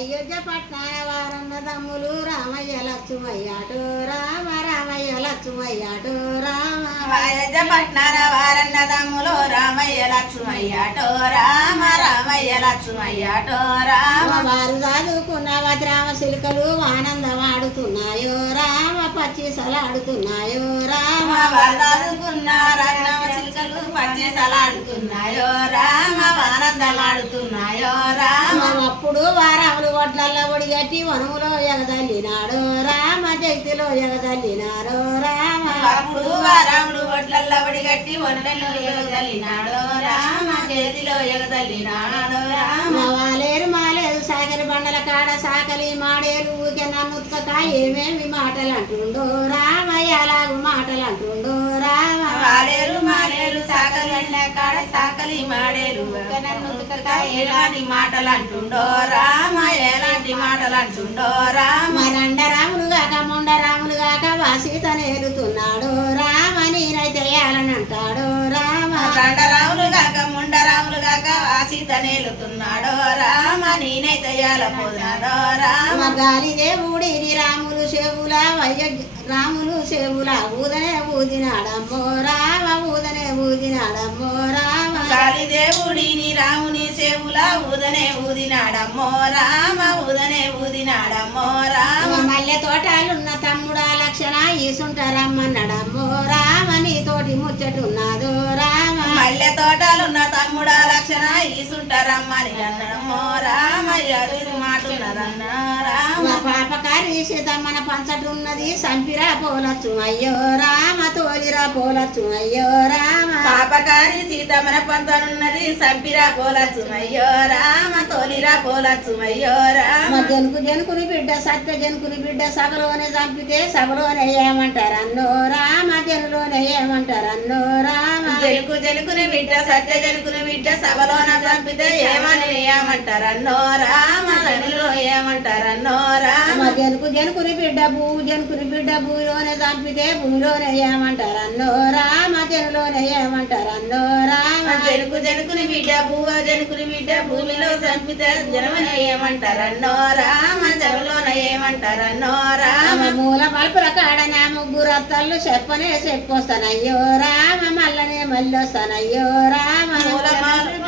అయోధ్య పట్నాన వారన్న తమ్ములు రామయ్య లక్ష్మయ్యాటో రామ రామయ్య లక్ష్మయ్యాటో రామ. అయోధ్య పట్నాన వారన్న తమ్ములు రామయ్య లక్ష్మయ్యాటో రామ రామయ్య లక్ష్మయ్యాటో రామ. వారు చదువుకున్న వజ్రామ శిల్కలు ఆనందమాడుతున్నాయో రామ పచ్చిసలాడుతున్నాయో రామ. వరదాదుకున్న రత్నమ చిలుకలు పచ్చేసలాడుతున్నాయో రామ ఆనందలాడుతున్నాయో రామ. అప్పుడు వారాములు వడ్లల్లో ఒడిగట్టి వనములో ఎగదల్లినాడు. రామ జైతిలో ఎగదల్లినాడు. రామ అప్పుడు వారాముడు ఒడ్లల్ల వడిగట్టి వనలలో ఎగదల్లినాడు. రామ చేతిలో ఎగదల్లినాడు. రామ మాలేరు మాలేదు సాగరి బండల కాడ సాకలి మాడేలు ఊకే ఏమేమి మాటలు అంటుండో రామ ఎలాగు మాటలు అంటుండో రామ మాలేరు సాకలి మాడేరు నన్ను ఉతకక ఎలాంటి మాటలు అంటుండో రామ ఎలాంటి మాటలు అంటుండో రామ. మరండ రాములు గాక మొండ రాములు గాక వాసీత నేలుతున్నాడు రామ ముండరాములు గాక ఆశీత నేలుతున్నాడో రామ నేనైతే పోతున్నాడో రామ గాలి దేవుడి రాములు శేవుల వయ్య రాములు శేవుల ఊదనే ఊదినాడమ్మో రామ ఊదనే ఊదినాడమ్మో రామ. గాలి దేవుడిని రాముని సేవుల ఊదనే ఊదినాడమ్మో రామ ఊదనే ఊదినాడమ్మో రామ. రామ మల్లె తోటలున్న తమ్ముడా లక్షణ ఈసుంటారమ్మన్నాడమ్మో రామ నీ తోటి ముచ్చటున్నాదో లక్షణ ఈసుంటారమ్మని అన్నడమ్మో రామ ఎదురు మాటున్నదన్న రామ. పాపకారి సీతమ్మన పంచటున్నది సంపిరా పోలచ్చు. అయ్యో రామ తోలిరా పోలచ్చు. అయ్యో రామ. పాపకారి సీతమ్మన పంతనున్నది సంపిరా పోలచ్చు. అయ్యో రామ తోలిరా పోలచ్చు. అయ్యో రామ. జనుకు జనుకుని బిడ్డ సత్య జనుకుని బిడ్డ సభలోనే చంపితే సభలోనే ఏమంటారు? అన్నో రామ జనులోనే ఏమంటారు? అన్నో రామ. జనుకు జనుకుని బిడ్డ సత్య జనుకుని బిడ్డ సభలోన చంపితే ఏమని ఏమంటారన్నో రామ జనులు ఏమంటారన్నో రామ. జనుకు జనుకుని బిడ్డ భూ జనుకుని బిడ్డ భూమిలోనే చంపితే భూమిలోనే ఏమంటారు అన్నో రామ జనులోనే ఏమంటారు అన్నో రామ జనుకు జనుకుని బిడ్డ భూవ జనుకుని బిడ్డ భూమిలో చంపితే జనమని ఏమంటారన్నో రామ జనులోన ఏమంటారన్నో రామ. మూల మలుపుల కాడ నా ముగ్గురు అత్తళ్ళు చెప్పనే చెప్పొస్తానయ్యో రామ మల్లనే మళ్ళీ వస్తానయ్యో రామ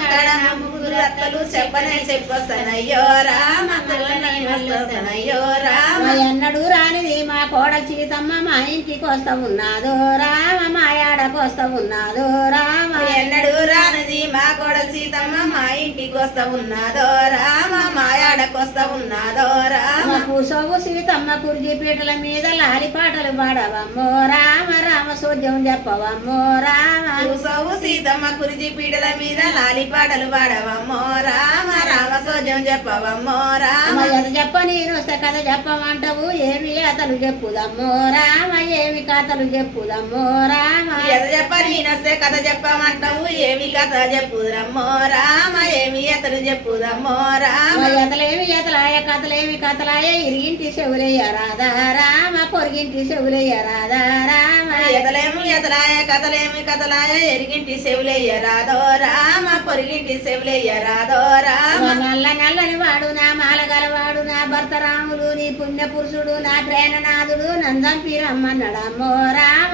కడ ముగ్గురు అత్తలు చెప్పనే చెప్పొస్తానయ్యో రామ తెల్లని వస్తానయ్యో రామ ఎన్నడు రానిది మా కోడ చీతమ్మ మా ఇంటికి వస్తా ఉన్నాదో రామ మా యాడకు వస్తా ఉన్నాదో రామ ఎన్నడు రానిది మా కోడలు సీతమ్మ మా ఇంటికి వస్తా ఉన్నదో రామ మా యాడకు వస్తా ఉన్నదో రామ కూసోవు సీతమ్మ కుర్జీ పీటల మీద లాలి పాటలు పాడవమ్మో రామ రామ సోద్యం చెప్పవమ్మో రామ. చూసవు సీతమ్మ కురిజి పీడల మీద లాలి పాటలు పాడవమ్మో రామ రామ సోజం చెప్పవమ్మో రామ. చెప్ప నేను వస్తే కథ చెప్పమంటావు? ఏమి కథలు చెప్పుదమ్మో రామ ఏమి కథలు చెప్పుదమ్మో రామ. ఎద చెప్ప నేనొస్తే కథ చెప్పమంటావు. ఏమి కథ చెప్పుదమ్మో రామ ఏమి ఎతడు చెప్పుదమ్మో రామ. ఎతలేమి ఎతలాయ కథలేమి కథలాయ ఇరిగింటి చెవులయ్య రాధా రామ పొరిగింటి చెవులయ్య రాధా రామ. ఎదలేము ఎదలాయ కథలేమి కథలాయ ఎరిగింటి సెవులయ్య రాదో రామ పొరిగింటి సెవులయ్య రాదో రామ. నల్ల నల్లని వాడు నా మాలగల వాడు నా భర్త రాములు నీ పుణ్య పురుషుడు నా ప్రేణనాథుడు నందంపి రమ్మన్నాడమ్మో రామ.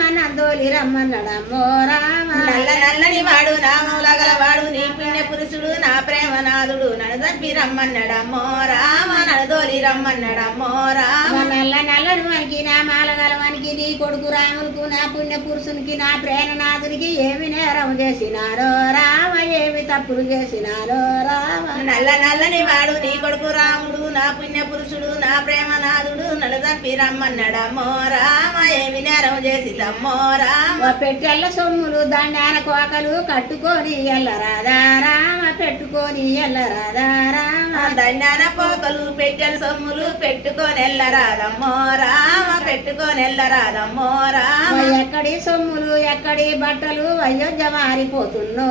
నందోలి రమ్మన్నాడమ్మో రామ నల్ల నల్లని వాడు నా మౌలగల వాడు నీ పుణ్య పురుషుడు నా ప్రేమనాథుడు నన్ను చంపి రమ్మన్నాడమ్మో రామ నడుదోలి రమ్మన్నాడమ్మో రామ. మా నల్ల నల్లని వానికి నా మాలగల వానికి నీ కొడుకు రాములకు నా పుణ్య పురుషునికి నా ప్రేణనాథునికి ఏమి నేరం చేసినారో రామ ఏమి తప్పులు చేసినారో రామ. నల్ల నల్లని వాడు నీ కొడుకు రాముడు నా పుణ్య పురుషుడు నా ప్రేమనాథుడు నన్ను చంపి రమ్మన్నాడమ్మో రామ ఏమి నేరం చేసి తమ్మో రామ ఓ పెట్టెల్ల సొమ్ములు దండాన కోకలు కట్టుకొని ఎల్లరాదా రామ పెట్టుకొని ఎల్లరాదా రామ. దండాన పోకలు పెట్టెల సొమ్ములు పెట్టుకొని ఎల్లరాదమ్మో రామ పెట్టుకొని ఎల్లరాదమ్మో రామ. ఓ ఎక్కడి సొమ్ములు ఎక్కడి బట్టలు అయోధ్య మారిపోతున్నో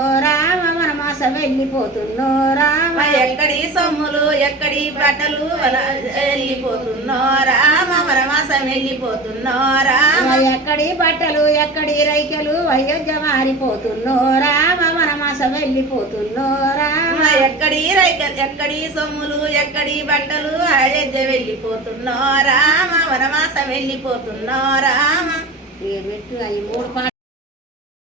మాస వెళ్ళిపోతున్నో రామ ఎక్కడి సొమ్ములు ఎక్కడి బట్టలు వెళ్ళిపోతున్నో రామ వనవాసం వెళ్ళిపోతున్నో రామ ఎక్కడి బట్టలు ఎక్కడి రైకెలు అయోధ్య మారిపోతున్నో రామ వనమాసం వెళ్ళిపోతున్నో రామ ఎక్కడి రైక ఎక్కడి సొమ్ములు ఎక్కడి బట్టలు అయోధ్య వెళ్ళిపోతున్నో రామ వనవాసం వెళ్ళిపోతున్నో రామ అవి మూడు